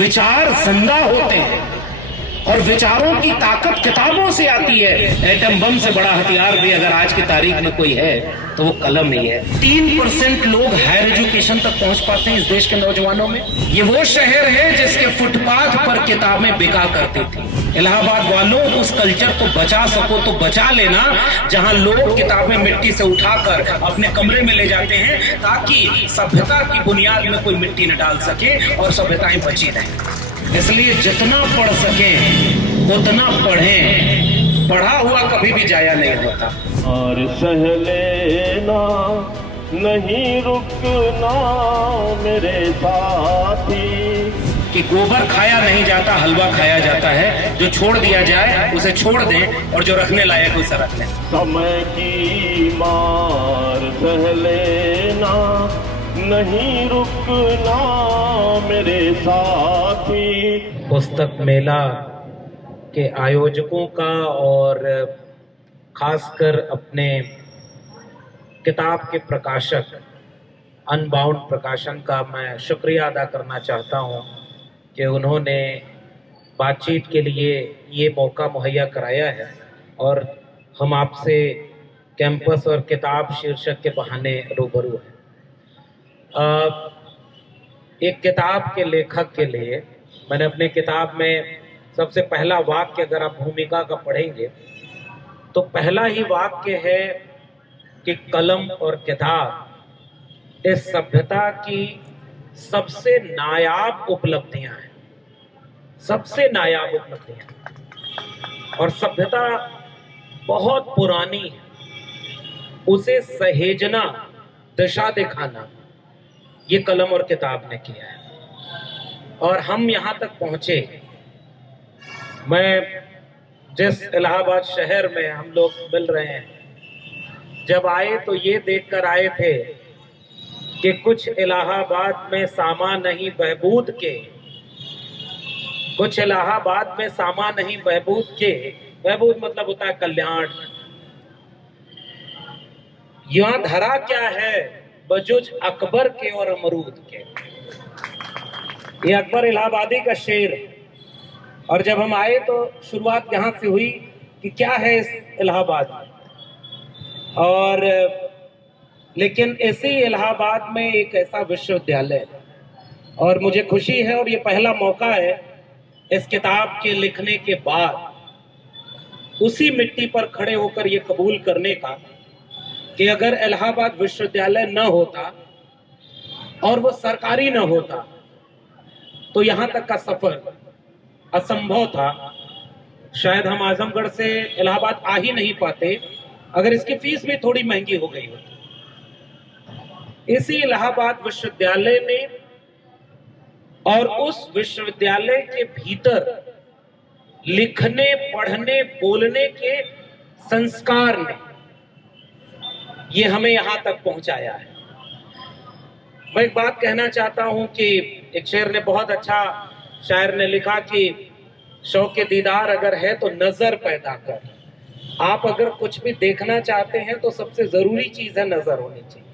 विचार जिंदा होते हैं और विचारों की ताकत किताबों से आती है। एटम बम से बड़ा हथियार भी अगर आज की तारीख में कोई है तो वो कलम ही है। 3% लोग हायर एजुकेशन तक पहुंच पाते हैं इस देश के नौजवानों में। ये वो शहर है जिसके फुटपाथ पर किताबें बिका करती थी। इलाहाबाद वालों, उस कल्चर को बचा सको तो बचा लेना जहां लोग किताबें मिट्टी से उठाकर अपने कमरे में ले जाते हैं, ताकि सभ्यता की बुनियाद में कोई मिट्टी न डाल सके और सभ्यताएं बची रहें। इसलिए जितना पढ़ सके उतना पढ़ें। पढ़ा हुआ कभी भी जाया नहीं होता। और सह लेना, नहीं रुकना मेरे साथी। कि गोबर खाया नहीं जाता, हलवा खाया जाता है। जो छोड़ दिया जाए उसे छोड़ दें और जो रखने लायक उसे रख लें। समय की मार सह लेना, नहीं रुकना मेरे साथी। पुस्तक मेला के आयोजकों का और खासकर अपने किताब के प्रकाशक अनबाउंड प्रकाशन का मैं शुक्रिया अदा करना चाहता हूं कि उन्होंने बातचीत के लिए ये मौका मुहैया कराया है और हम आपसे कैंपस और किताब शीर्षक के बहाने रूबरू हैं। एक किताब के लेखक के लिए मैंने अपने किताब में सबसे पहला वाक्य, अगर आप भूमिका का पढ़ेंगे तो पहला ही वाक्य है कि कलम और किताब इस सभ्यता की सबसे नायाब उपलब्धियां हैं, सबसे नायाब उपलब्धियां। और सभ्यता बहुत पुरानी है, उसे सहेजना, दिशा दिखाना ये कलम और किताब ने किया है और हम यहाँ तक पहुँचे। मैं जिस इलाहाबाद शहर में हम लोग मिल रहे हैं, जब आए तो ये देखकर आए थे कि कुछ इलाहाबाद में सामा नहीं बहबूद के, कुछ इलाहाबाद में सामा नहीं बहबूद के। बहबूद मतलब होता है कल्याण। यहाँ धरा क्या है बजुज अकबर के और अमरूद के। ये अकबर इलाहाबादी का शेर है। और जब हम आए तो शुरुआत यहाँ से हुई कि क्या है इस इलाहाबाद में। और लेकिन इसी इलाहाबाद में एक ऐसा विश्वविद्यालय, और मुझे खुशी है और ये पहला मौका है इस किताब के लिखने के बाद उसी मिट्टी पर खड़े होकर ये कबूल करने का कि अगर इलाहाबाद विश्वविद्यालय न होता और वो सरकारी न होता तो यहाँ तक का सफर असंभव था। शायद हम आजमगढ़ से इलाहाबाद आ ही नहीं पाते अगर इसकी फीस भी थोड़ी महंगी हो गई होती। इसी इलाहाबाद विश्वविद्यालय ने और उस विश्वविद्यालय के भीतर लिखने, पढ़ने, बोलने के संस्कार ने ये हमें यहां तक पहुंचाया है। मैं एक बात कहना चाहता हूं कि एक शेर ने, बहुत अच्छा शायर ने लिखा कि शौक के दीदार अगर है तो नजर पैदा कर। आप अगर कुछ भी देखना चाहते हैं तो सबसे जरूरी चीज है नजर होनी चाहिए।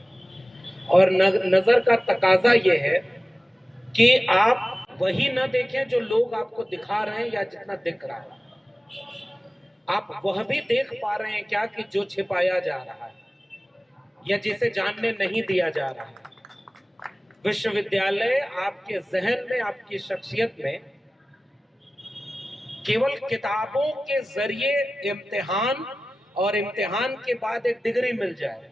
और नजर का तकाजा ये है कि आप वही न देखें जो लोग आपको दिखा रहे हैं या जितना दिख रहा है। आप वह भी देख पा रहे हैं क्या कि जो छिपाया जा रहा है या जिसे जानने नहीं दिया जा रहा है। विश्वविद्यालय आपके जहन में, आपकी शख्सियत में केवल किताबों के जरिए इम्तिहान और इम्तिहान के बाद एक डिग्री मिल जाए,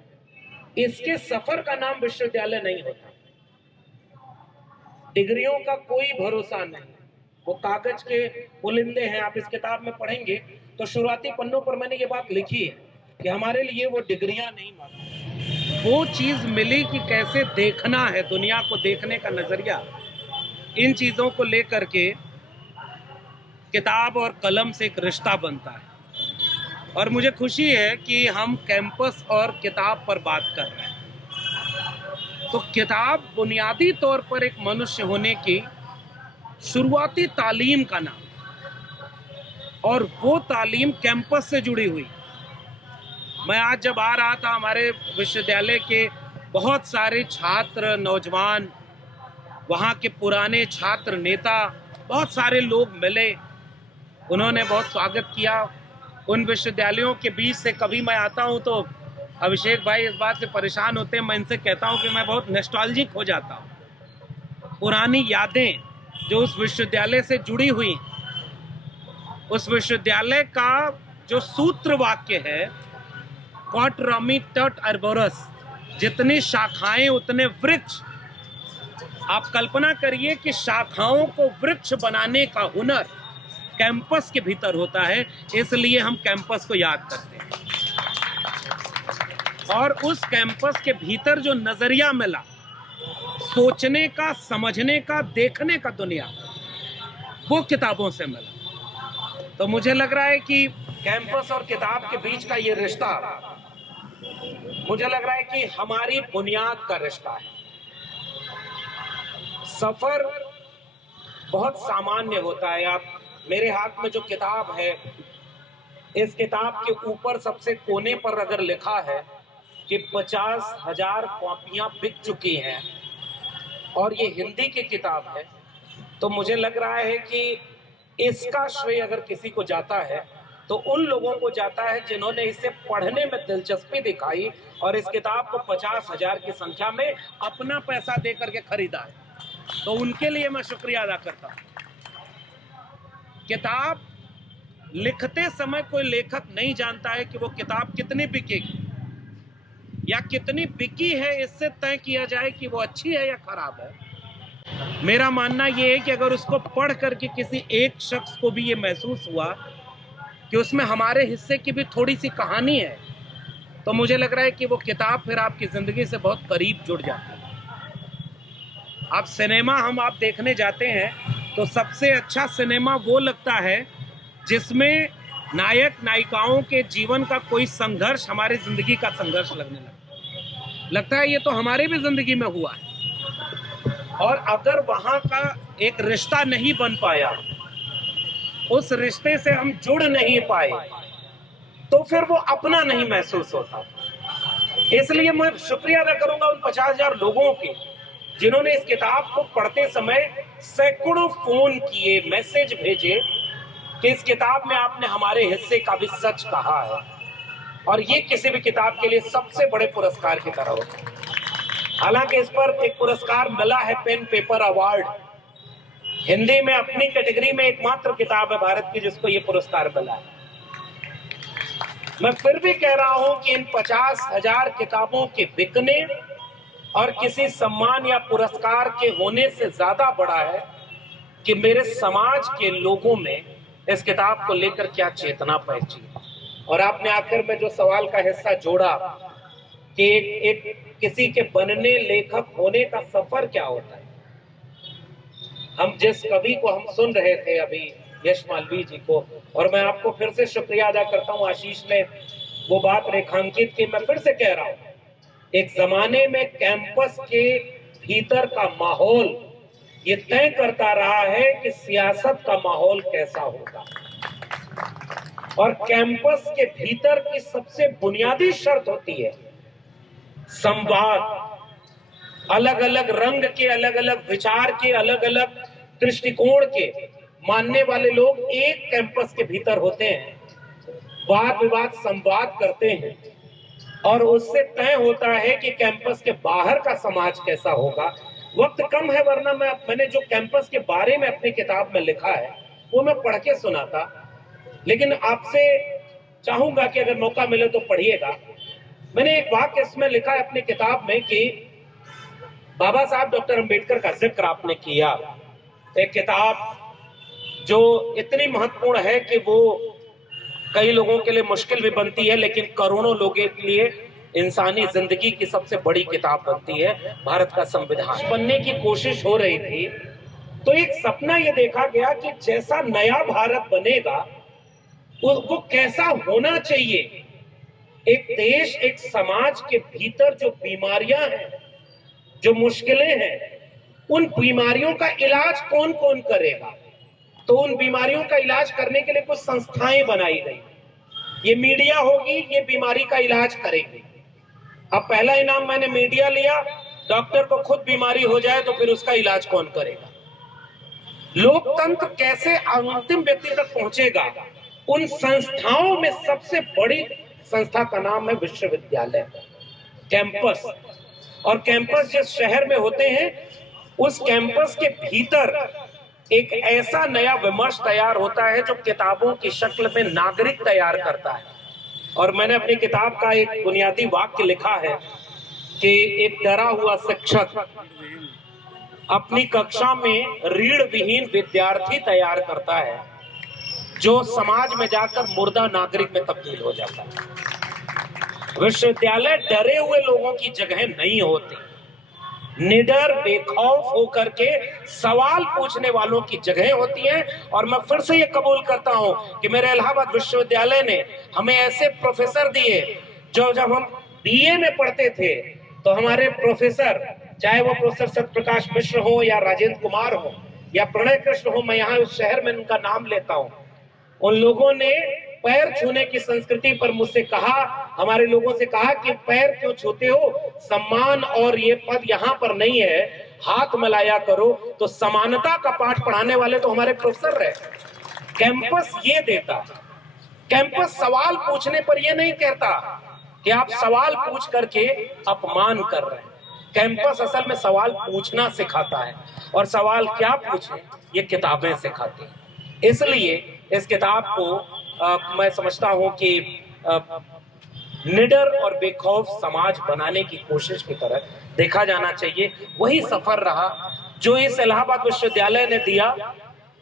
इसके सफर का नाम विश्वविद्यालय नहीं होता। डिग्रियों का कोई भरोसा नहीं, वो कागज के पुलिंदे हैं। आप इस किताब में पढ़ेंगे तो शुरुआती पन्नों पर मैंने ये बात लिखी है कि हमारे लिए वो डिग्रियां नहीं मांगी, वो चीज मिली कि कैसे देखना है, दुनिया को देखने का नजरिया। इन चीजों को लेकर के किताब और कलम से एक रिश्ता बनता है और मुझे खुशी है कि हम कैंपस और किताब पर बात कर रहे हैं। तो किताब बुनियादी तौर पर एक मनुष्य होने की शुरुआती तालीम का नाम, और वो तालीम कैंपस से जुड़ी हुई। मैं आज जब आ रहा था, हमारे विश्वविद्यालय के बहुत सारे छात्र, नौजवान, वहाँ के पुराने छात्र नेता बहुत सारे लोग मिले, उन्होंने बहुत स्वागत किया। उन विश्वविद्यालयों के बीच से कभी मैं आता हूं तो अभिषेक भाई इस बात से परेशान होते हैं, मैं इनसे कहता हूं कि मैं बहुत नॉस्टैल्जिक हो जाता हूं। पुरानी यादें जो उस विश्वविद्यालय से जुड़ी हुई, उस विश्वविद्यालय का जो सूत्र वाक्य है, क्वाट रमी टट अर्बोरस, जितनी शाखाएं उतने वृक्ष। आप कल्पना करिए कि शाखाओं को वृक्ष बनाने का हुनर कैंपस के भीतर होता है, इसलिए हम कैंपस को याद करते हैं। और उस कैंपस के भीतर जो नजरिया मिला, सोचने का, समझने का, देखने का दुनिया, वो किताबों से मिला। तो मुझे लग रहा है कि कैंपस और किताब के बीच का ये रिश्ता, मुझे लग रहा है कि हमारी बुनियाद का रिश्ता है। सफर बहुत सामान्य होता है। आप, मेरे हाथ में जो किताब है, इस किताब के ऊपर सबसे कोने पर अगर लिखा है कि 50,000 कॉपियां बिक चुकी हैं और ये हिंदी की किताब है, तो मुझे लग रहा है कि इसका श्रेय अगर किसी को जाता है तो उन लोगों को जाता है जिन्होंने इसे पढ़ने में दिलचस्पी दिखाई और इस किताब को 50,000 की संख्या में अपना पैसा दे करके खरीदा है। तो उनके लिए मैं शुक्रिया अदा करता हूं। किताब लिखते समय कोई लेखक नहीं जानता है कि वो किताब कितनी बिकेगी या कितनी बिकी है, इससे तय किया जाए कि वो अच्छी है या खराब है। मेरा मानना ये है कि अगर उसको पढ़ करके किसी एक शख्स को भी ये महसूस हुआ कि उसमें हमारे हिस्से की भी थोड़ी सी कहानी है, तो मुझे लग रहा है कि वो किताब फिर आपकी जिंदगी से बहुत करीब जुड़ जाती है। आप सिनेमा आप देखने जाते हैं तो सबसे अच्छा सिनेमा वो लगता है जिसमें नायक नायिकाओं के जीवन का कोई संघर्ष हमारी जिंदगी का संघर्ष लगता है ये तो हमारे भी जिंदगी में हुआ है। और अगर वहां का एक रिश्ता नहीं बन पाया, उस रिश्ते से हम जुड़ नहीं पाए, तो फिर वो अपना नहीं महसूस होता। इसलिए मैं शुक्रिया अदा करूंगा उन 50,000 लोगों के जिन्होंने इस किताब को पढ़ते समय सैकड़ों फोन किए, मैसेज भेजे कि इस किताब में आपने हमारे हिस्से का भी सच कहा है। और ये किसी भी किताब के लिए सबसे बड़े पुरस्कार की तरह होता है। हालांकि इस पर एक पुरस्कार मिला है, पेन पेपर अवार्ड। हिंदी में अपनी कैटेगरी में एकमात्र किताब है भारत की जिसको ये पुरस्कार मिला है। मैं फिर भी कह रहा हूं कि इन 50,000 किताबों के बिकने और किसी सम्मान या पुरस्कार के होने से ज्यादा बड़ा है कि मेरे समाज के लोगों में इस किताब को लेकर क्या चेतना पहुंची। और आपने आखिर में जो सवाल का हिस्सा जोड़ा कि एक किसी के बनने, लेखक होने का सफर क्या होता है। हम जिस कवि को हम सुन रहे थे अभी, यश मालवीय जी को, और मैं आपको फिर से शुक्रिया अदा करता हूं, आशीष ने वो बात रेखांकित की, मैं फिर से कह रहा हूं, एक जमाने में कैंपस के भीतर का माहौल ये तय करता रहा है कि सियासत का माहौल कैसा होगा। और कैंपस के भीतर की सबसे बुनियादी शर्त होती है संवाद। अलग अलग रंग के, अलग अलग विचार के, अलग अलग दृष्टिकोण के मानने वाले लोग एक कैंपस के भीतर होते हैं, वाद विवाद संवाद करते हैं, और उससे तय होता है कि कैंपस के बाहर का समाज कैसा होगा। वक्त कम है, वरना मैंने जो कैंपस के बारे में अपनी किताब में लिखा है वो मैं पढ़ के सुनाता, लेकिन आपसे चाहूंगा कि अगर मौका मिले तो पढ़िएगा। मैंने एक वाक्य इसमें लिखा है अपनी किताब में कि बाबा साहब डॉक्टर अंबेडकर का जिक्र आपने किया। एक किताब जो इतनी महत्वपूर्ण है कि वो कई लोगों के लिए मुश्किल भी बनती है, लेकिन करोड़ों लोगों के लिए इंसानी जिंदगी की सबसे बड़ी किताब बनती है। भारत का संविधान बनने की कोशिश हो रही थी, तो एक सपना ये देखा गया कि जैसा नया भारत बनेगा उसको कैसा होना चाहिए। एक देश, एक समाज के भीतर जो बीमारियां हैं, जो मुश्किलें हैं, उन बीमारियों का इलाज कौन कौन करेगा। तो उन बीमारियों का इलाज करने के लिए कुछ संस्थाएं बनाई गई। ये मीडिया होगी, ये बीमारी का इलाज करेगी। अब पहला इनाम मैंने मीडिया लिया, डॉक्टर को खुद बीमारी हो जाए तो फिर उसका इलाज कौन करेगा। लोकतंत्र कैसे अंतिम व्यक्ति तक पहुंचेगा, उन संस्थाओं में सबसे बड़ी संस्था का नाम है विश्वविद्यालय, कैंपस। और कैंपस जिस शहर में होते हैं, उस कैंपस के भीतर एक ऐसा नया विमर्श तैयार होता है जो किताबों की शक्ल में नागरिक तैयार करता है। और मैंने अपनी किताब का एक बुनियादी वाक्य लिखा है कि एक डरा हुआ शिक्षक अपनी कक्षा में रीढ़ विहीन विद्यार्थी तैयार करता है जो समाज में जाकर मुर्दा नागरिक में तब्दील हो जाता है। विश्वविद्यालय डरे हुए लोगों की जगह नहीं होती, निडर बेखौफ होकर के सवाल पूछने वालों की जगह होती है। और मैं फिर से ये कबूल करता हूं कि मेरे इलाहाबाद विश्वविद्यालय ने हमें ऐसे प्रोफेसर दिए जो जब हम बीए में पढ़ते थे तो हमारे प्रोफेसर, चाहे वो प्रोफेसर सत्यप्रकाश मिश्र हो या राजेंद्र कुमार हो या प्रणय कृष्ण हो, मैं यहाँ उस शहर में उनका नाम लेता हूँ, उन लोगों ने पैर छूने की संस्कृति पर मुझसे कहा, हमारे लोगों से कहा कि पैर क्यों छूते हो, सम्मान और ये पद यहाँ पर नहीं है, हाथ मिलाया करो। तो समानता का पाठ पढ़ाने वाले तो हमारे प्रोफेसर रहे। कैंपस ये देता, कैंपस सवाल पूछने पर ये नहीं कहता कि आप सवाल पूछ करके अपमान कर रहे हैं। कैंपस असल में सवाल पूछना सिखाता है, और सवाल क्या पूछे ये किताबें सिखाती हैं। इसलिए इस किताब को मैं समझता हूं कि निडर और बेखौफ समाज बनाने की कोशिश की तरह देखा जाना चाहिए। वही सफर रहा जो इस इलाहाबाद विश्वविद्यालय ने दिया,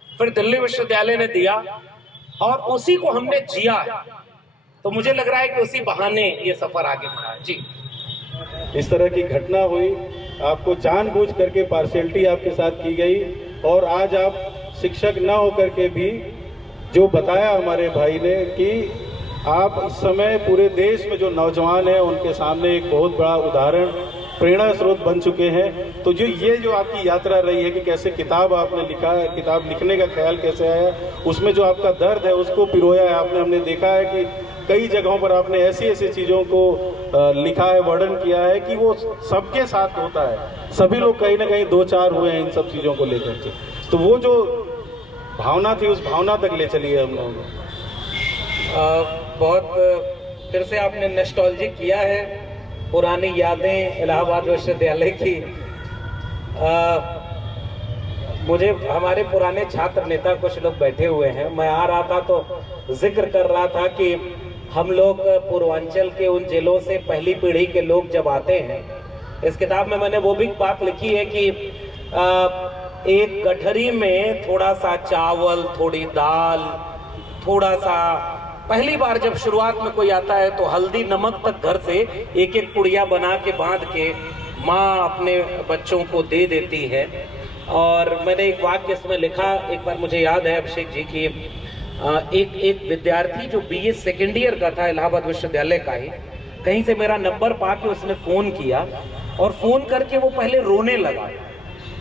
फिर दिल्ली विश्वविद्यालय ने दिया, और उसी को हमने जिया है। तो मुझे लग रहा है कि उसी बहाने ये सफर आगे बढ़ा। जी, इस तरह की घटना हुई, आपको जानबूझ करके पार्शियलिटी आपके साथ की गई, और आज आप शिक्षक न होकर के भी जो बताया हमारे भाई ने कि आप इस समय पूरे देश में जो नौजवान हैं उनके सामने एक बहुत बड़ा उदाहरण, प्रेरणा स्रोत बन चुके हैं। तो जो आपकी यात्रा रही है कि कैसे किताब आपने लिखा, किताब लिखने का ख्याल कैसे आया, उसमें जो आपका दर्द है उसको पिरोया है आपने। हमने देखा है कि कई जगहों पर आपने ऐसी ऐसी चीज़ों को लिखा है, वर्णन किया है कि वो सबके साथ होता है, सभी लोग कहीं ना कहीं दो चार हुए हैं इन सब चीज़ों को लेकर के। तो वो जो भावना थी उस भावना तक ले चली है हम लोगों को। बहुत फिर से आपने नॉस्टैल्जिक किया है, पुरानी यादें इलाहाबाद विश्वविद्यालय की। मुझे हमारे पुराने छात्र नेता कुछ लोग बैठे हुए हैं, मैं आ रहा था तो जिक्र कर रहा था कि हम लोग पूर्वांचल के उन जिलों से पहली पीढ़ी के लोग जब आते हैं, इस किताब में मैंने वो भी बात लिखी है कि एक गठरी में थोड़ा सा चावल, थोड़ी दाल, थोड़ा सा, पहली बार जब शुरुआत में कोई आता है तो हल्दी नमक तक घर से एक एक पुड़िया बना के बांध के माँ अपने बच्चों को दे देती है। और मैंने एक वाक्य इसमें लिखा, एक बार मुझे याद है अभिषेक जी की, एक विद्यार्थी जो बीए सेकेंड ईयर का था इलाहाबाद विश्वविद्यालय का ही, कहीं से मेरा नंबर पाके उसने फोन किया, और फोन करके वो पहले रोने लगा।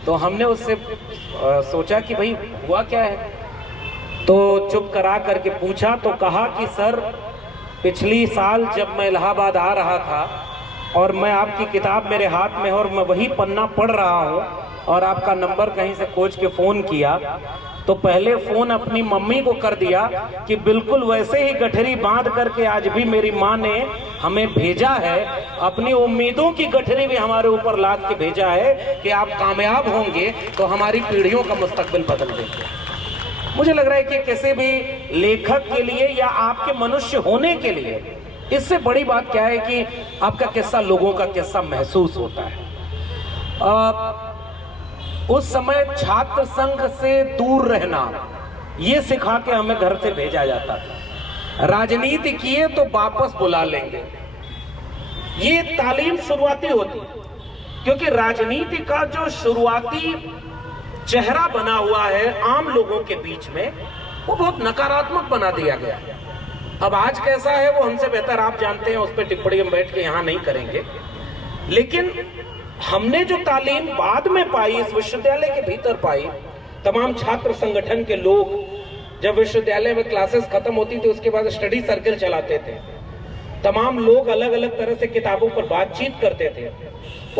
तो हमने उससे सोचा कि भाई हुआ क्या है, तो चुप करा करके पूछा तो कहा कि सर, पिछली साल जब मैं इलाहाबाद आ रहा था और मैं आपकी किताब मेरे हाथ में है और मैं वही पन्ना पढ़ रहा हूँ और आपका नंबर कहीं से खोज के फ़ोन किया, तो पहले फ़ोन अपनी मम्मी को कर दिया कि बिल्कुल वैसे ही गठरी बांध करके आज भी मेरी माँ ने हमें भेजा है, अपनी उम्मीदों की गठरी भी हमारे ऊपर लाद के भेजा है कि आप कामयाब होंगे तो हमारी पीढ़ियों का मुस्तकबिल बदल देंगे। मुझे लग रहा है कि किसी भी लेखक के लिए या आपके मनुष्य होने के लिए इससे बड़ी बात क्या है कि आपका किस्सा लोगों का किस्सा महसूस होता है। उस समय छात्र संघ से दूर रहना ये सिखा के हमें घर से भेजा जाता था, राजनीति किए तो वापस बुला लेंगे, ये तालीम शुरुआती होती, क्योंकि राजनीति का जो शुरुआती चेहरा बना हुआ है आम लोगों के बीच में वो बहुत नकारात्मक बना दिया गया। अब आज कैसा है वो हमसे बेहतर आप जानते हैं, उस पर टिप्पणी हम बैठ के यहाँ नहीं करेंगे। लेकिन हमने जो तालीम बाद में पाई, इस विश्वविद्यालय के भीतर पाई, तमाम छात्र संगठन के लोग जब विश्वविद्यालय में क्लासेस खत्म होती थी उसके बाद स्टडी सर्कल चलाते थे, तमाम लोग अलग अलग तरह से किताबों पर बातचीत करते थे।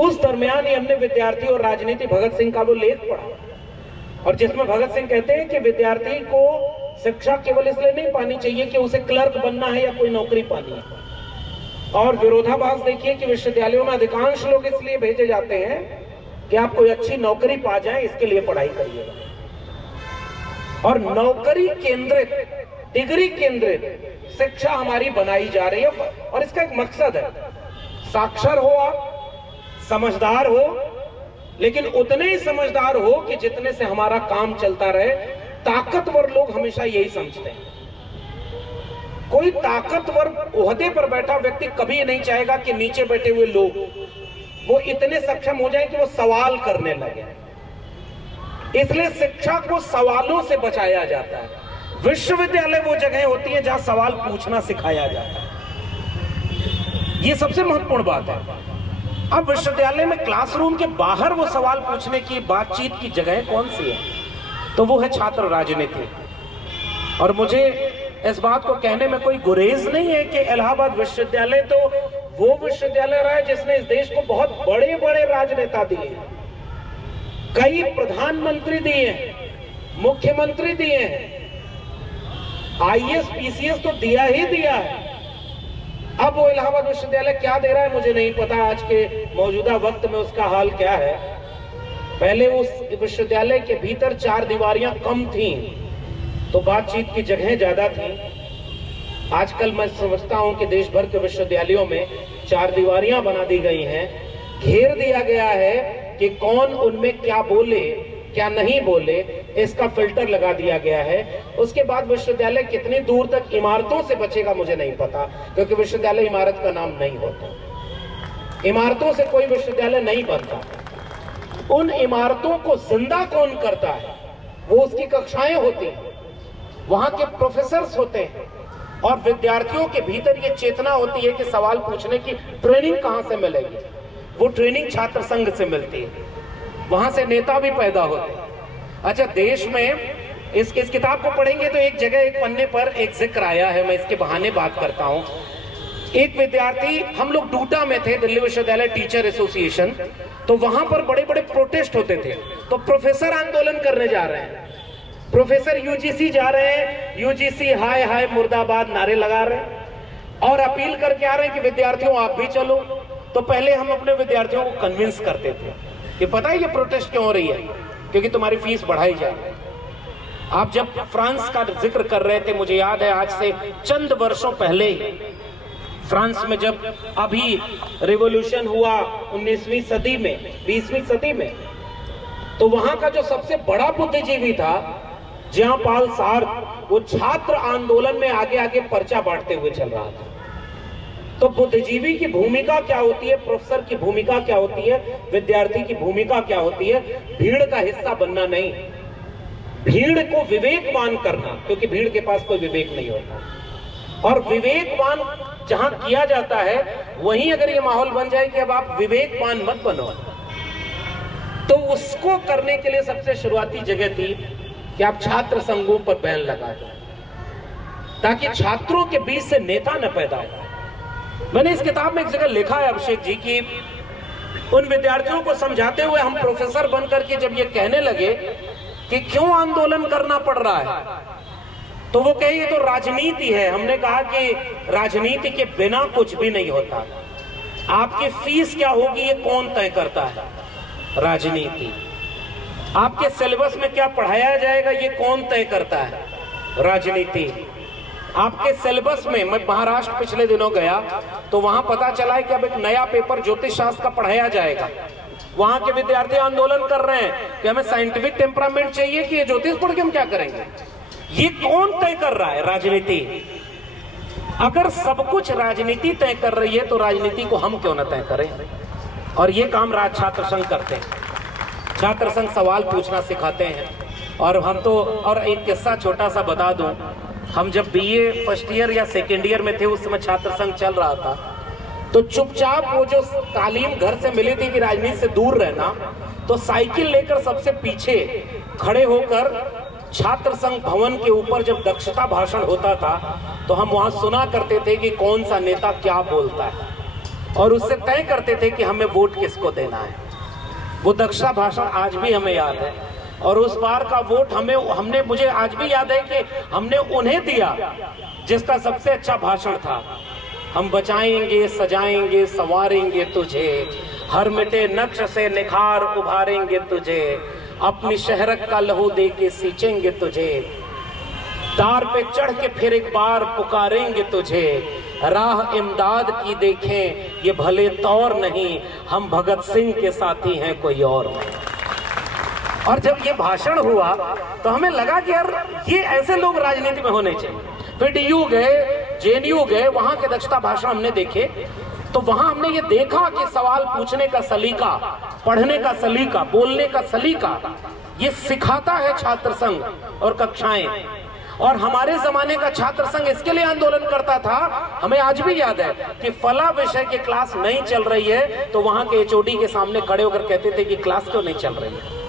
उस दरमियान ही हमने विद्यार्थी और राजनीति भगत सिंह का वो लेख पढ़ा और जिसमें भगत सिंह कहते हैं कि विद्यार्थी को शिक्षा केवल इसलिए नहीं पानी चाहिए कि उसे क्लर्क बनना है या कोई नौकरी पानी है। और विरोधाभास देखिए कि विश्वविद्यालयों में अधिकांश लोग इसलिए भेजे जाते हैं कि आप कोई अच्छी नौकरी पा जाए, इसके लिए पढ़ाई करिएगा। और नौकरी केंद्रित, डिग्री केंद्रित शिक्षा हमारी बनाई जा रही है। और इसका एक मकसद है, साक्षर हो आप, समझदार हो, लेकिन उतने ही समझदार हो कि जितने से हमारा काम चलता रहे। ताकतवर लोग हमेशा यही समझते हैं। कोई ताकतवर ओहदे पर बैठा व्यक्ति कभी नहीं चाहेगा कि नीचे बैठे हुए लोग वो इतने सक्षम हो जाएं कि वो सवाल करने लगे। इसलिए शिक्षा को सवालों से बचाया जाता है। विश्वविद्यालय वो जगह होती है जहां सवाल पूछना सिखाया जाता है। ये सबसे महत्वपूर्ण बात है। अब विश्वविद्यालय में क्लासरूम के बाहर वो सवाल पूछने की, बातचीत की जगह कौन सी है? तो वो है छात्र राजनीति। और मुझे इस बात को कहने में कोई गुरेज नहीं है कि इलाहाबाद विश्वविद्यालय तो वो विश्वविद्यालय रहा है जिसने इस देश को बहुत बड़े बड़े राजनेता दिए, कई प्रधानमंत्री दिए हैं, मुख्यमंत्री दिए हैं, IAS PCS तो दिया ही दिया है। अब वो इलाहाबाद विश्वविद्यालय क्या दे रहा है मुझे नहीं पता, आज के मौजूदा वक्त में उसका हाल क्या है। पहले उस विश्वविद्यालय के भीतर 4 दीवारियां कम थीं तो बातचीत की जगह ज्यादा थी। आजकल मैं समझता हूं कि देश भर के विश्वविद्यालयों में 4 दीवारियां बना दी गई हैं, घेर दिया गया है कि कौन उनमें क्या बोले क्या नहीं बोले, इसका फिल्टर लगा दिया गया है। उसके बाद विश्वविद्यालय कितनी दूर तक इमारतों से बचेगा मुझे नहीं पता, क्योंकि विश्वविद्यालय इमारत का नाम नहीं होता। इमारतों से कोई विश्वविद्यालय नहीं बनता। उन इमारतों को जिंदा कौन करता है? वो उसकी कक्षाएं होती हैं, वहां के प्रोफेसर्स होते हैं, और विद्यार्थियों के भीतर ये चेतना होती है कि सवाल पूछने की ट्रेनिंग कहां से मिलेगी। वो ट्रेनिंग छात्र संघ से मिलती है, वहां से नेता भी पैदा होते हैं। अच्छा, देश में इस किताब को पढ़ेंगे तो एक जगह, एक पन्ने पर एक जिक्र आया है, मैं इसके बहाने बात करता हूं। एक विद्यार्थी, हम लोग डूटा में थे, दिल्ली विश्वविद्यालय टीचर एसोसिएशन, तो वहां पर बड़े बड़े प्रोटेस्ट होते थे। तो प्रोफेसर आंदोलन करने जा रहे हैं, प्रोफेसर यूजीसी जा रहे हैं, यूजीसी हाय हाय मुर्दाबाद नारे लगा रहे हैं और अपील करके आ रहे हैं कि विद्यार्थियों आप भी चलो। तो पहले हम अपने विद्यार्थियों को कन्विंस करते थे कि पता है ये प्रोटेस्ट क्यों हो रही है, क्योंकि तुम्हारी फीस बढ़ाई जाए। आप जब फ्रांस का जिक्र कर रहे थे, मुझे याद है आज से चंद वर्षों पहले फ्रांस में जब अभी रिवॉल्यूशन हुआ 19वीं सदी में, 20वीं सदी में, तो वहां का जो सबसे बड़ा बुद्धिजीवी था जेan पाल सार्त्र, वो छात्र आंदोलन में आगे आगे पर्चा बांटते हुए चल रहा था। तो बुद्धिजीवी की भूमिका क्या होती है, प्रोफेसर की भूमिका क्या होती है, विद्यार्थी की भूमिका क्या होती है? भीड़ का हिस्सा बनना नहीं, भीड़ को विवेकवान करना, क्योंकि भीड़ के पास कोई विवेक नहीं होता। और विवेकवान जहां किया जाता है, वहीं अगर ये माहौल बन जाए कि अब आप विवेकवान मत बनो, तो उसको करने के लिए सबसे शुरुआती जगह थी कि आप छात्र संघों पर बैन लगा दो, ताकि छात्रों के बीच से नेता न पैदा हो। मैंने इस किताब में एक जगह लिखा है अभिषेक जी की उन विद्यार्थियों को समझाते हुए हम प्रोफेसर बनकर के जब ये कहने लगे कि क्यों आंदोलन करना पड़ रहा है, तो वो कहे ये तो राजनीति है। हमने कहा कि राजनीति के बिना कुछ भी नहीं होता। आपकी फीस क्या होगी ये कौन तय करता है? राजनीति। आपके सिलेबस में क्या पढ़ाया जाएगा ये कौन तय करता है? राजनीति। आपके सिलेबस में, मैं महाराष्ट्र पिछले दिनों गया तो वहां पता चला है कि अब एक नया पेपर ज्योतिष शास्त्र का पढ़ाया जाएगा। वहां के विद्यार्थी आंदोलन कर रहे हैं कि हमें साइंटिफिक टेम्परामेंट चाहिए कि ये ज्योतिष पढ़ के हम क्या करेंगे। ये कौन तय कर रहा है? राजनीति। अगर सब कुछ राजनीति तय कर रही है तो राजनीति को हम क्यों न तय करें? और ये काम राज छात्र संघ करते हैं। छात्र संघ सवाल पूछना सिखाते हैं। और हम तो, और एक किस्सा छोटा सा बता दूं, हम जब बीए फर्स्ट ईयर या सेकेंड ईयर में थे उस समय छात्र संघ चल रहा था, तो चुपचाप वो जो तालीम घर से मिली थी कि राजनीति से दूर रहना, तो साइकिल लेकर सबसे पीछे खड़े होकर छात्र संघ भवन के ऊपर जब दक्षता भाषण होता था तो हम वहां सुना करते थे कि कौन सा नेता क्या बोलता है, और उससे तय करते थे कि हमें वोट किसको देना है। वो दक्षता भाषण आज भी हमें याद है। और उस बार का वोट हमने मुझे आज भी याद है कि हमने उन्हें दिया जिसका सबसे अच्छा भाषण था। हम बचाएंगे, सजाएंगे, संवारेंगे तुझे, हर मिटे नक्श से निखार उभारेंगे तुझे, अपनी शहरक का लहू दे के सींचेंगे तुझे, दार पे चढ़ के फिर एक बार पुकारेंगे तुझे, राह इमदाद की देखें ये भले तौर नहीं, हम भगत सिंह के साथी हैं कोई और नहीं। और जब ये भाषण हुआ तो हमें लगा कि यार ये ऐसे लोग राजनीति में होने चाहिए। फिर DU गए, JNU गए, वहां के दक्षता भाषण हमने देखे तो वहां हमने ये देखा कि सवाल पूछने का सलीका, पढ़ने का सलीका, बोलने का सलीका ये सिखाता है छात्र संघ और कक्षाएं। और हमारे जमाने का छात्र संघ इसके लिए आंदोलन करता था, हमें आज भी याद है कि फला विषय की क्लास नहीं चल रही है तो वहां के HOD के सामने खड़े होकर कहते थे कि क्लास क्यों नहीं चल रही है।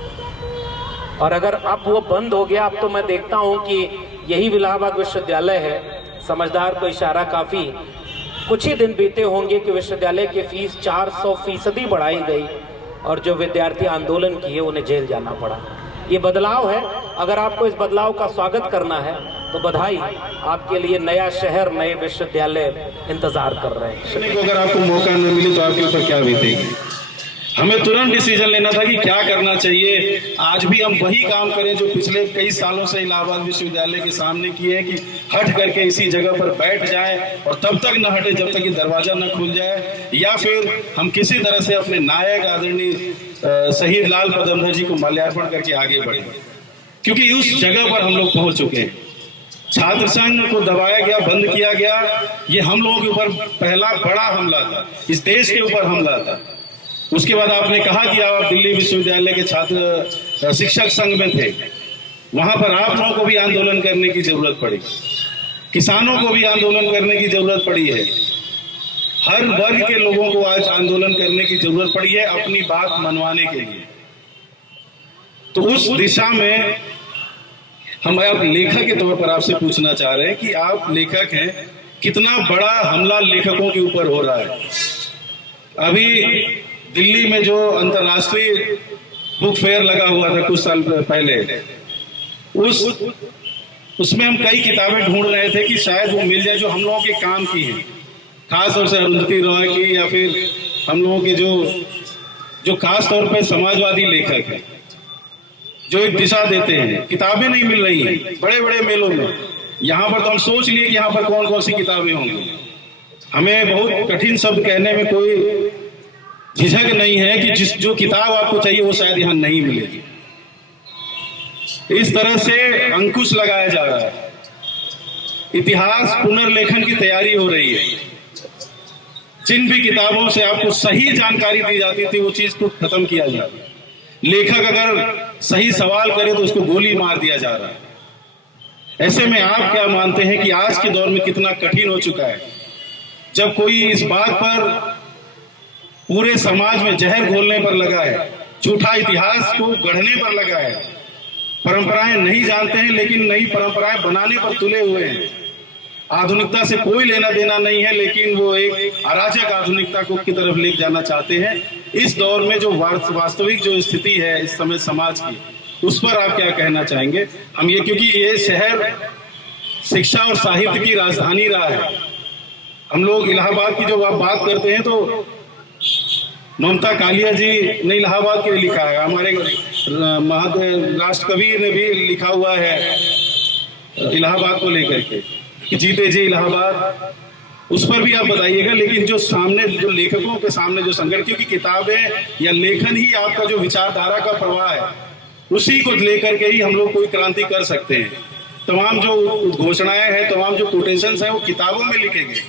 और अगर अब वो बंद हो गया, अब तो मैं देखता हूं कि यही इलाहाबाद विश्वविद्यालय है, समझदार को इशारा काफी, कुछ ही दिन बीते होंगे कि विश्वविद्यालय की फीस 400% बढ़ाई गई और जो विद्यार्थी आंदोलन किए उन्हें जेल जाना पड़ा। ये बदलाव है। अगर आपको इस बदलाव का स्वागत करना है तो बधाई, आपके लिए नया शहर, नए विश्वविद्यालय इंतजार कर रहे हैं। अगर आपको मौका न मिले तो आपके ऊपर क्या बीतेगी? हमें तुरंत डिसीजन लेना था कि क्या करना चाहिए। आज भी हम वही काम करें जो पिछले कई सालों से इलाहाबाद विश्वविद्यालय के सामने किए हैं कि हट करके इसी जगह पर बैठ जाएं और तब तक न हटे जब तक कि दरवाजा न खुल जाए, या फिर हम किसी तरह से अपने नायक आदरणीय शहीद लाल पदमधर जी को माल्यार्पण करके आगे बढ़े, क्योंकि उस जगह पर हम लोग पहुंच चुके हैं। छात्र संघ को दबाया गया, बंद किया गया, ये हम लोगों के ऊपर पहला बड़ा हमला था, इस देश के ऊपर हमला था। उसके बाद आपने कहा कि आप दिल्ली विश्वविद्यालय के छात्र शिक्षक संघ में थे, वहां पर आप लोगों को भी आंदोलन करने की जरूरत पड़ी, किसानों को भी आंदोलन करने की जरूरत पड़ी है, हर वर्ग के लोगों को आज आंदोलन करने की जरूरत पड़ी है अपनी बात मनवाने के लिए। तो उस दिशा में हम आप लेखक के तौर पर आपसे पूछना चाह रहे हैं कि आप लेखक हैं, कितना बड़ा हमला लेखकों के ऊपर हो रहा है। अभी दिल्ली में जो अंतर्राष्ट्रीय बुक फेयर लगा हुआ था कुछ साल पहले, उसमें हम कई किताबें ढूंढ रहे थे कि शायद वो मिल जाए जो हम लोगों के काम की है, खास तौर से अरुंधति रॉय की, या फिर हम लोगों के जो खास तौर पर समाजवादी लेखक हैं जो एक दिशा देते हैं। किताबें नहीं मिल रही हैं बड़े बड़े मेलों में। यहाँ पर तो हम सोच लिए कि यहाँ पर कौन कौन सी किताबें होंगी। हमें बहुत कठिन शब्द कहने में कोई झिझक नहीं है कि जो किताब आपको चाहिए वो शायद यहाँ नहीं मिलेगी। इस तरह से अंकुश लगाया जा रहा है, इतिहास पुनर्लेखन की तैयारी हो रही है। जिन भी किताबों से आपको सही जानकारी दी जाती थी वो चीज को खत्म किया जा रहा है। लेखक अगर सही सवाल करे तो उसको गोली मार दिया जा रहा है। ऐसे में आप क्या मानते हैं कि आज के दौर में कितना कठिन हो चुका है, जब कोई इस बात पर पूरे समाज में जहर घोलने पर लगा है, झूठा इतिहास को गढ़ने पर लगा है, परंपराएं नहीं जानते हैं लेकिन नई परंपराएं बनाने पर तुले हुए हैं। आधुनिकता से कोई लेना देना नहीं है, लेकिन वो एक अराजक आधुनिकता को की तरफ ले जाना चाहते हैं। इस दौर में जो वास्तविक जो स्थिति है इस समय समाज की, उस पर आप क्या कहना चाहेंगे? हम ये, क्योंकि ये शहर शिक्षा और साहित्य की राजधानी रहा है। हम लोग इलाहाबाद की जो आप बात करते हैं तो ममता कालिया जी ने इलाहाबाद के लिए लिखा है, हमारे राष्ट्र कवि ने भी लिखा हुआ है इलाहाबाद को लेकर के कि जीते जी इलाहाबाद, उस पर भी आप बताइएगा। लेकिन जो सामने जो लेखकों के सामने जो संघर्ष, क्योंकि किताबें या लेखन ही आपका जो विचारधारा का प्रवाह है, उसी को लेकर के ही हम लोग कोई क्रांति कर सकते हैं। तमाम जो घोषणाएं हैं, तमाम जो कोटेशंस हैं वो किताबों में लिखे गए,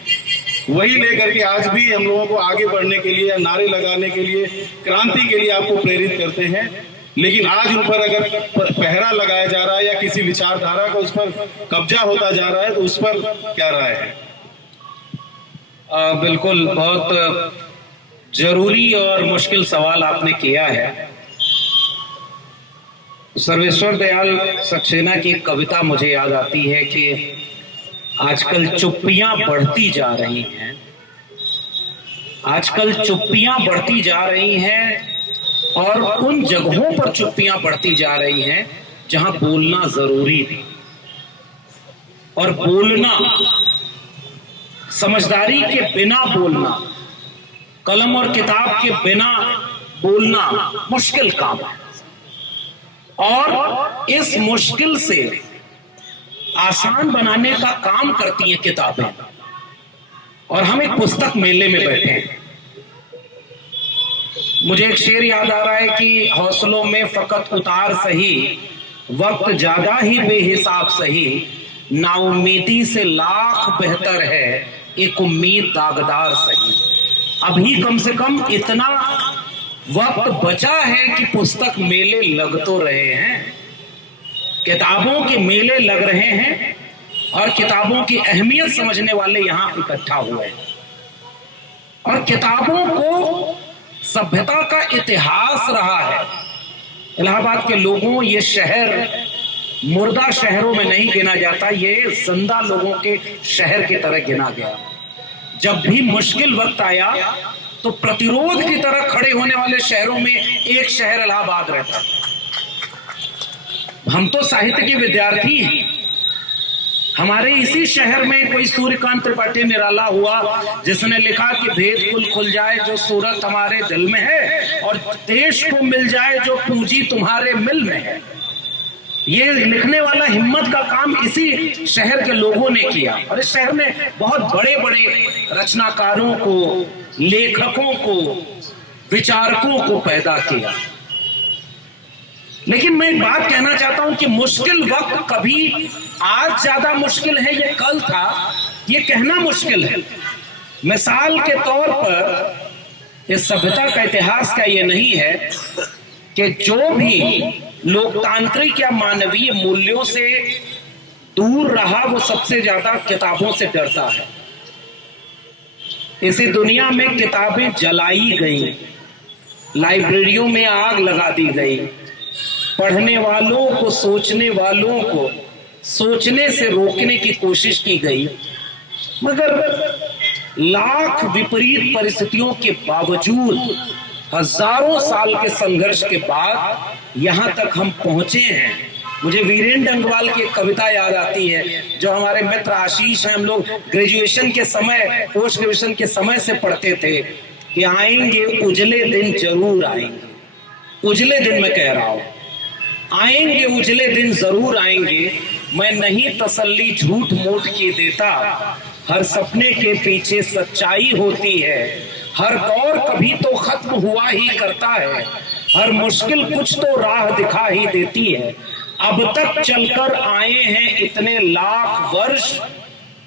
वही लेकर के आज भी हम लोगों को आगे बढ़ने के लिए, नारे लगाने के लिए, क्रांति के लिए आपको प्रेरित करते हैं। लेकिन आज उन पर अगर पहरा लगाया जा रहा है या किसी विचारधारा का उस पर कब्जा होता जा रहा है तो उस पर क्या राय है? बिल्कुल, बहुत जरूरी और मुश्किल सवाल आपने किया है। सर्वेश्वर दयाल सक्सेना की एक कविता मुझे याद आती है कि आजकल चुप्पियां बढ़ती जा रही हैं, आजकल चुप्पियां बढ़ती जा रही हैं और उन जगहों पर चुप्पियां बढ़ती जा रही हैं जहां बोलना जरूरी थी। और बोलना, समझदारी के बिना बोलना, कलम और किताब के बिना बोलना मुश्किल काम है। और इस मुश्किल से आसान बनाने का काम करती है किताबें। और हम एक पुस्तक मेले में बैठे हैं। मुझे एक शेर याद आ रहा है कि हौसलों में फकत उतार सही, वक्त ज्यादा ही बेहिसाब सही, नाउम्मीदी से लाख बेहतर है एक उम्मीद दागदार सही। अभी कम से कम इतना वक्त बचा है कि पुस्तक मेले लग तो रहे हैं, किताबों के मेले लग रहे हैं और किताबों की अहमियत समझने वाले यहां इकट्ठा हुए हैं। और किताबों को सभ्यता का इतिहास रहा है। इलाहाबाद के लोगों, ये शहर मुर्दा शहरों में नहीं गिना जाता, ये जिंदा लोगों के शहर की तरह गिना गया। जब भी मुश्किल वक्त आया तो प्रतिरोध की तरह खड़े होने वाले शहरों में एक शहर इलाहाबाद रहता। हम तो साहित्य के विद्यार्थी हैं। हमारे इसी शहर में कोई सूर्यकांत त्रिपाठी निराला हुआ जिसने लिखा कि भेद कुल खुल जाए जो सूरत हमारे दिल में है, और देश को मिल जाए जो पूंजी तुम्हारे मिल में है। ये लिखने वाला हिम्मत का काम इसी शहर के लोगों ने किया। और इस शहर में बहुत बड़े बड़े रचनाकारों को, लेखकों को, विचारकों को पैदा किया। लेकिन मैं एक बात कहना चाहता हूं कि मुश्किल वक्त कभी आज ज्यादा मुश्किल है या कल था, ये कहना मुश्किल है। मिसाल के तौर पर इस सभ्यता का इतिहास का ये नहीं है कि जो भी लोकतांत्रिक या मानवीय मूल्यों से दूर रहा वो सबसे ज्यादा किताबों से डरता है। इसी दुनिया में किताबें जलाई गई, लाइब्रेरियों में आग लगा दी गई, पढ़ने वालों को, सोचने वालों को सोचने से रोकने की कोशिश की गई, मगर लाख विपरीत परिस्थितियों के बावजूद, हजारों साल के संघर्ष के बाद यहां तक हम पहुंचे हैं। मुझे वीरेंद्र डंगवाल की एक कविता याद आती है जो हमारे मित्र आशीष हैं, हम लोग ग्रेजुएशन के समय, पोस्ट ग्रेजुएशन के समय से पढ़ते थे कि आएंगे उजले दिन, जरूर आएंगे। उजले दिन मैं कह रहा हूं, आएंगे उजले दिन जरूर आएंगे, मैं नहीं तसल्ली झूठ मूठ की देता, हर सपने के पीछे सच्चाई होती है, हर दौर कभी तो खत्म हुआ ही करता है, हर मुश्किल कुछ तो राह दिखा ही देती है, अब तक चलकर आए हैं इतने लाख वर्ष,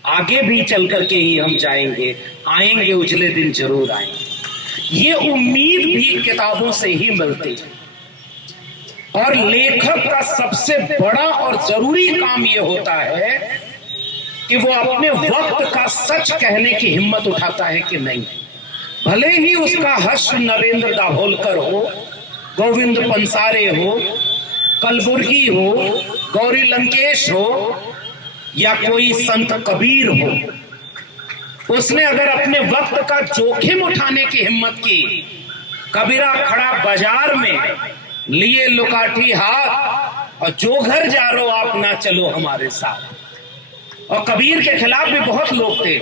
आगे भी चलकर के ही हम जाएंगे, आएंगे उजले दिन जरूर आएंगे। ये उम्मीद भी किताबों से ही मिलती है। और लेखक का सबसे बड़ा और जरूरी काम यह होता है कि वो अपने वक्त का सच कहने की हिम्मत उठाता है कि नहीं। भले ही उसका हर्ष नरेंद्र दाभोलकर हो, गोविंद पंसारे हो, कलबुर्गी हो, गौरी लंकेश हो या कोई संत कबीर हो, उसने अगर अपने वक्त का जोखिम उठाने की हिम्मत की, कबीरा खड़ा बाजार में लिए लुकाठी हाथ और जो घर जा रो आप ना चलो हमारे साथ। और कबीर के खिलाफ भी बहुत लोग थे,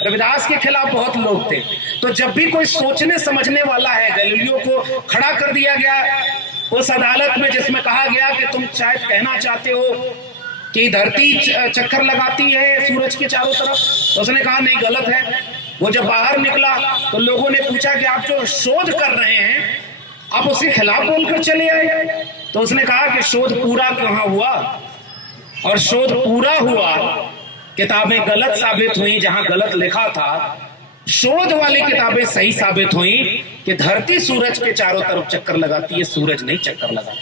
रविदास के खिलाफ बहुत लोग थे। तो जब भी कोई सोचने समझने वाला है, गैलीलियो को खड़ा कर दिया गया उस अदालत में जिसमें कहा गया कि तुम शायद कहना चाहते हो कि धरती चक्कर लगाती है सूरज के चारों तरफ, तो उसने कहा नहीं, गलत है। वो जब बाहर निकला तो लोगों ने पूछा कि आप जो शोध कर रहे हैं आप उसके खिलाफ बोलकर चले आए। तो उसने कहा कि शोध पूरा कहां हुआ, और शोध पूरा हुआ, किताबें गलत साबित हुई जहां गलत लिखा था, शोध वाली किताबें सही साबित हुई कि धरती सूरज के चारों तरफ चक्कर लगाती है, सूरज नहीं चक्कर लगाता।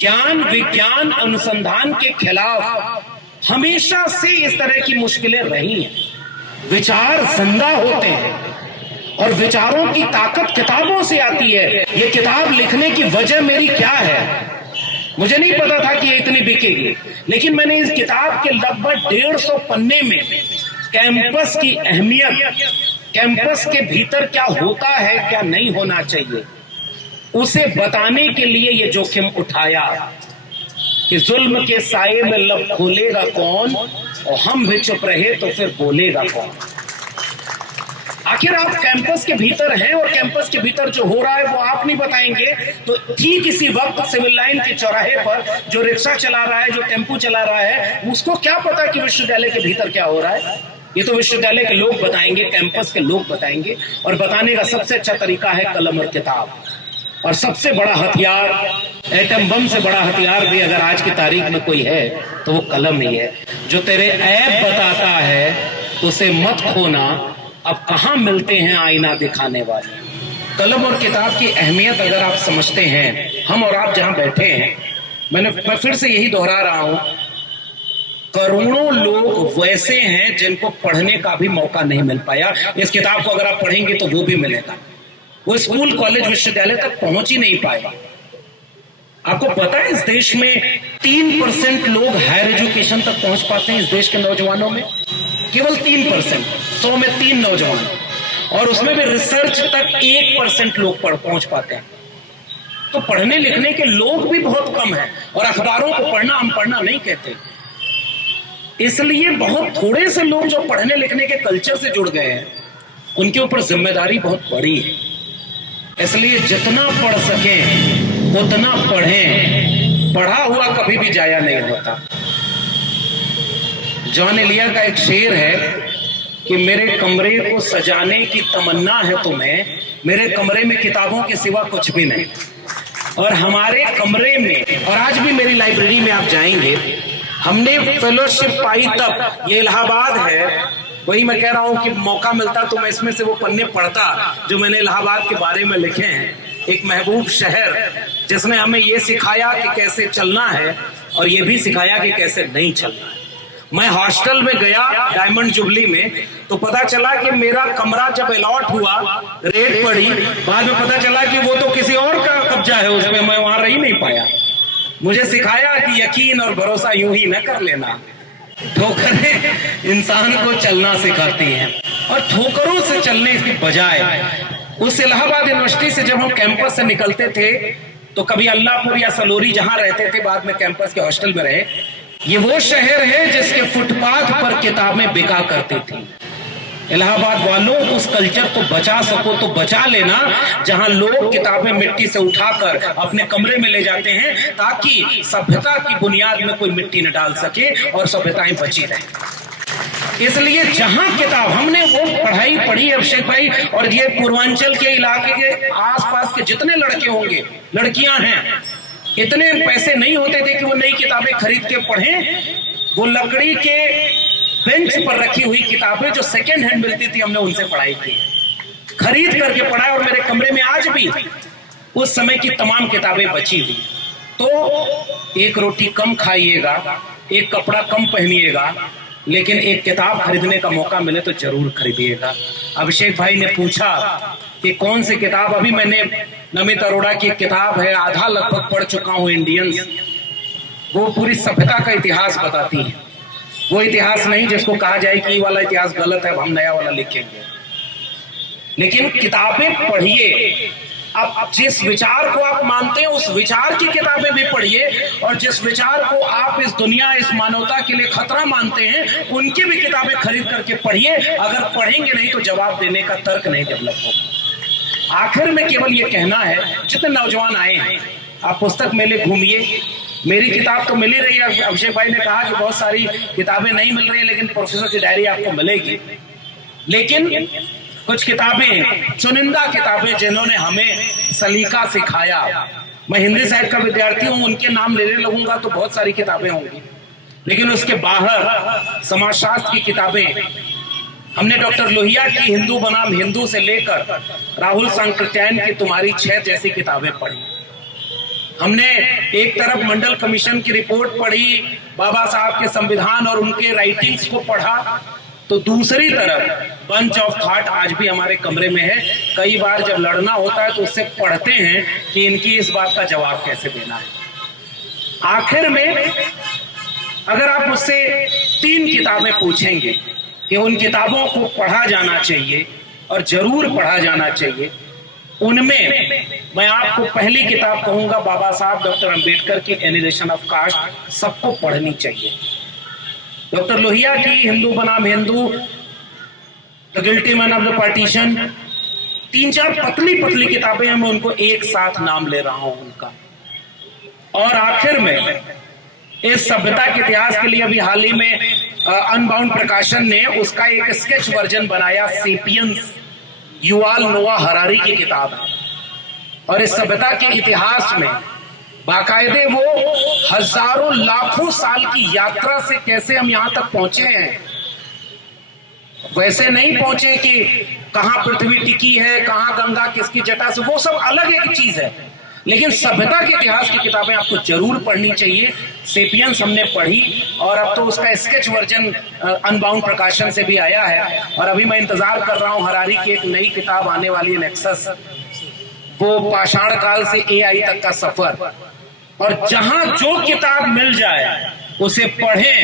ज्ञान विज्ञान अनुसंधान के खिलाफ हमेशा से इस तरह की मुश्किलें रही हैं। विचार जिंदा होते हैं और विचारों की ताकत किताबों से आती है। ये किताब लिखने की वजह मेरी क्या है, मुझे नहीं पता था कि ये इतनी बिकेगी, लेकिन मैंने इस किताब के लगभग 150 पन्ने में कैंपस की अहमियत, कैंपस के भीतर क्या होता है, क्या नहीं होना चाहिए, उसे बताने के लिए ये जोखिम उठाया कि जुल्म के साए में लब खोलेगा कौन, और हम भी चुप रहे तो फिर बोलेगा कौन। आखिर आप कैंपस के भीतर हैं और कैंपस के भीतर जो हो रहा है वो आप नहीं बताएंगे तो ठीक इसी वक्त सिविल लाइन के चौराहे पर जो रिक्शा चला रहा है, जो टेम्पू चला रहा है, उसको क्या पता कि विश्वविद्यालय के भीतर क्या हो रहा है। ये तो विश्वविद्यालय के लोग बताएंगे, कैंपस के लोग बताएंगे। और बताने का सबसे अच्छा तरीका है कलम और किताब। और सबसे बड़ा हथियार, एटम बम से बड़ा हथियार भी अगर आज की तारीख में कोई है तो वो कलम ही है। जो तेरे ऐब बताता है उसे मत खोना, अब कहां मिलते हैं आईना दिखाने वाले। कलम और किताब की अहमियत अगर आप समझते हैं, हम और आप जहां बैठे हैं, मैं फिर से यही दोहरा रहा हूं, करोड़ों लोग वैसे हैं जिनको पढ़ने का भी मौका नहीं मिल पाया। इस किताब को अगर आप पढ़ेंगे तो वो भी मिलेगा। वो स्कूल, कॉलेज, विश्वविद्यालय तक पहुंच ही नहीं पाएगा। आपको पता है इस देश में 3% लोग हायर एजुकेशन तक पहुंच पाते हैं। इस देश के नौजवानों में केवल 3%, 100 में 3 नौजवान, और उसमें भी रिसर्च तक 1% लोग पहुंच पाते हैं। तो पढ़ने लिखने के लोग भी बहुत कम हैं। और अखबारों को पढ़ना हम पढ़ना नहीं कहते, इसलिए बहुत थोड़े से लोग जो पढ़ने लिखने के कल्चर से जुड़ गए हैं उनके ऊपर जिम्मेदारी बहुत बड़ी है। इसलिए जितना पढ़ सकें उतना पढ़ें। पढ़ा हुआ कभी भी जाया नहीं होता। जॉन एलिया का एक शेर है कि मेरे कमरे को सजाने की तमन्ना है तुम्हें, मेरे कमरे में किताबों के सिवा कुछ भी नहीं। और हमारे कमरे में, और आज भी मेरी लाइब्रेरी में आप जाएंगे, हमने फेलोशिप पाई तब, ये इलाहाबाद है, वही मैं कह रहा हूं कि मौका मिलता तो मैं इसमें से वो पन्ने पढ़ता जो मैंने इलाहाबाद के बारे में लिखे हैं। एक महबूब शहर जिसने हमें ये सिखाया कि कैसे चलना है और ये भी सिखाया कि कैसे नहीं चलना है। मैं हॉस्टल में गया डायमंड जुबली में, तो पता चला कि मेरा कमरा जब अलॉट हुआ, रेट पड़ी, बाद में पता चला कि वो तो किसी और का कब्जा है उसमें, मैं वहां रह नहीं पाया। मुझे सिखाया कि यकीन और भरोसा यूं ही न कर लेना, ठोकरें इंसान को चलना सिखाती हैं। और ठोकरों से चलने की बजाय, उस इलाहाबाद यूनिवर्सिटी से जब हम कैंपस से निकलते थे तो कभी अल्लाहपुर या सलोरी जहां रहते थे, बाद में कैंपस के हॉस्टल में रहे, ये वो शहर है जिसके फुटपाथ पर किताबें बिका करती थी। इलाहाबाद वालों, उस कल्चर को बचा सको तो बचा लेना जहां लोग किताबें मिट्टी से उठाकर अपने कमरे में ले जाते हैं, ताकि सभ्यता की बुनियाद में कोई मिट्टी न डाल सके और सभ्यताएं बची रहें। इसलिए जहां किताब, हमने वो पढ़ाई पढ़ी अभिषेक भाई, और ये पूर्वांचल के इलाके के आसपास के जितने लड़के होंगे, लड़कियां हैं, इतने पैसे नहीं होते थे कि वो नई किताबें खरीद के पढ़ें। वो लकड़ी के बेंच पर रखी हुई किताबें जो सेकेंड हैंड मिलती थी, हमने उनसे पढ़ाई की, खरीद करके पढ़ा। और मेरे कमरे में आज भी उस समय की तमाम किताबें बची हुई। तो एक रोटी कम खाइएगा, एक कपड़ा कम पहनिएगा, लेकिन एक किताब खरीदने का मौका मिले तो जरूर खरीदिएगा। अभिषेक भाई ने पूछा कि कौन सी किताब, अभी मैंने नमित अरोड़ा की किताब है, आधा लगभग पढ़ चुका हूं, इंडियंस। वो पूरी सभ्यता का इतिहास बताती है। वो इतिहास नहीं जिसको कहा जाए कि ये वाला इतिहास गलत है, हम नया वाला लिखेंगे। लेकिन किताबें पढ़िए। अब जिस विचार को आप मानते हैं उस विचार की किताबें भी पढ़िए, और जिस विचार को आप इस दुनिया, इस मानवता के लिए खतरा मानते हैं, उनकी भी किताबें खरीद करके पढ़िए। अगर पढ़ेंगे नहीं तो जवाब देने का तर्क नहीं डेवलप होगा। आखिर में केवल ये कहना है, जितने नौजवान आए हैं, आप पुस्तक मेले घूमिए। मेरी किताब तो मिल ही रही है। अभिषेक भाई ने कहा कि बहुत सारी किताबें नहीं मिल रही है, लेकिन प्रोफेसर की डायरी आपको मिलेगी। लेकिन कुछ किताबें, चुनिंदा किताबें जिन्होंने हमें सलीका सिखाया, मैं हिंदी साहित्य का विद्यार्थी हूं, उनके नाम लेने लगूंगा तो बहुत सारी किताबें होंगी। लेकिन उसके बाहर समाजशास्त्र की किताबें, हमने डॉक्टर लोहिया की हिंदू बनाम हिंदू से लेकर राहुल सांकृत्यायन की तुम्हारी 6 जैसी किताबें पढ़ी। हमने एक तरफ मंडल कमीशन की रिपोर्ट पढ़ी, बाबा साहब के संविधान और उनके राइटिंग्स को पढ़ा, तो दूसरी तरफ बंच ऑफ थॉट आज भी हमारे कमरे में है। कई बार जब लड़ना होता है तो उससे पढ़ते हैं कि इनकी इस बात का जवाब कैसे देना है। आखिर में अगर आप मुझसे 3 किताबें पूछेंगे कि उन किताबों को पढ़ा जाना चाहिए और जरूर पढ़ा जाना चाहिए, उनमें मैं आपको पहली किताब कहूंगा बाबा साहब डॉक्टर अंबेडकर की एनिलेशन ऑफ कास्ट, सबको पढ़नी चाहिए। डॉक्टर लोहिया की हिंदू बनाम Hindu, the guilty man of the partition, 3-4 पतली पतली किताबें हैं, मैं उनको एक साथ नाम ले रहा हूं उनका। और आखिर में इस सभ्यता के इतिहास के लिए अभी हाल ही में अनबाउंड प्रकाशन ने उसका एक स्केच वर्जन बनाया, सेपियंस, युवाल नोआ हरारी की किताब है। और इस सभ्यता के इतिहास में बाकायदे वो हजारों लाखों साल की यात्रा से कैसे हम यहां तक पहुंचे हैं, वैसे नहीं पहुंचे कि कहां पृथ्वी टिकी है, कहां गंगा किसकी जटा से, वो सब अलग एक चीज है। लेकिन सभ्यता के इतिहास की किताबें आपको जरूर पढ़नी चाहिए। सेपियंस हमने पढ़ी और अब तो उसका स्केच वर्जन अनबाउंड प्रकाशन से भी आया है। और अभी मैं इंतजार कर रहा हूं हरारी की एक नई किताब आने वाली है, नेक्सस, वो पाषाण काल से एआई तक का सफर। और जहां जो किताब मिल जाए उसे पढ़ें।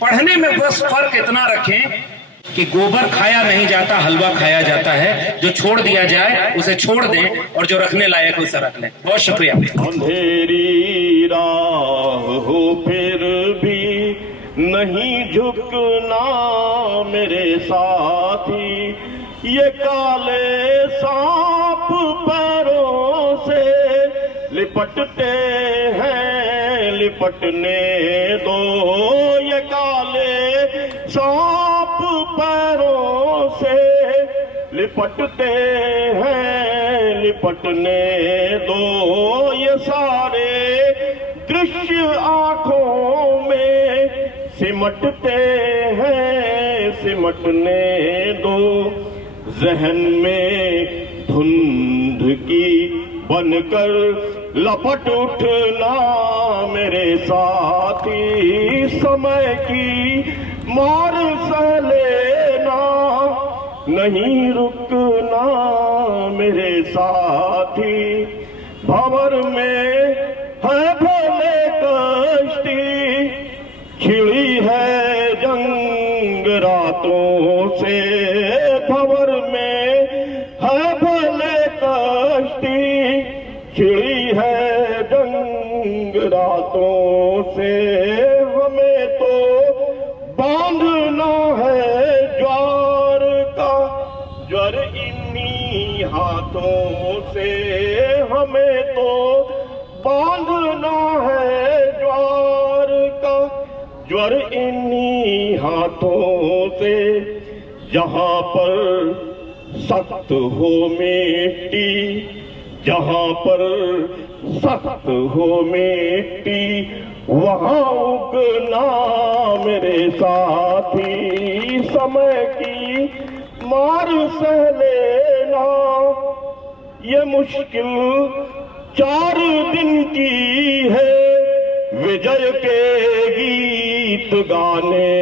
पढ़ने में बस फर्क इतना रखें कि गोबर खाया नहीं जाता, हलवा खाया जाता है। जो छोड़ दिया जाए उसे छोड़ दें और जो रखने लायक उसे रख लें। बहुत शुक्रिया। अंधेरी राह हो फिर भी नहीं झुकना मेरे साथी, ये काले सांप पैरों से लिपटते हैं, लिपटने दो। ये काले सांप पैरों से लिपटते हैं, लिपटने दो। ये सारे दृश्य आंखों में सिमटते हैं, सिमटने दो। जहन में धुंध की बनकर लपट उठना मेरे साथी, समय की मार सह लेना, नहीं रुकना मेरे साथी। भंवर में है भले कश्ती, छिड़ी है जंग रातों से। भंवर में है भले कश्ती, छिड़ी है जंग रातों से। हमें तो बांधना है ज्वार का, ज्वर इन्हीं हाथों से। हमें तो बांधना है ज्वार का, ज्वर इन्हीं हाथों से। जहां पर सख्त हो मिट्टी, जहां पर सख्त हो मिट्टी, वहां उगना मेरे साथी। समय की मार सह लेना, ये मुश्किल 4 दिन की है, विजय के गीत गाने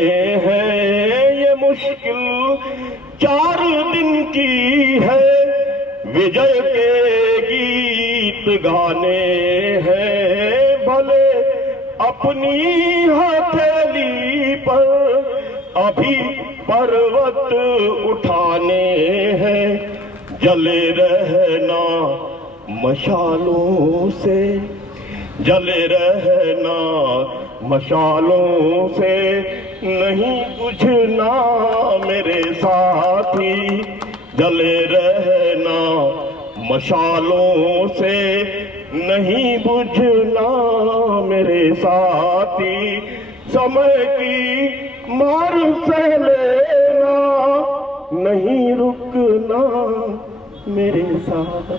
हैं। ये मुश्किल 4 दिन की है, विजय के गीत गाने हैं। भले अपनी हथेली पर अभी पर्वत उठाने हैं, जले रहना मशालों से, जले रहना मशालों से, नहीं बुझना मेरे साथी। जले रहना मशालों से, नहीं बुझना मेरे साथी। समय की मार सह लेना, नहीं रुकना मेरे साथ।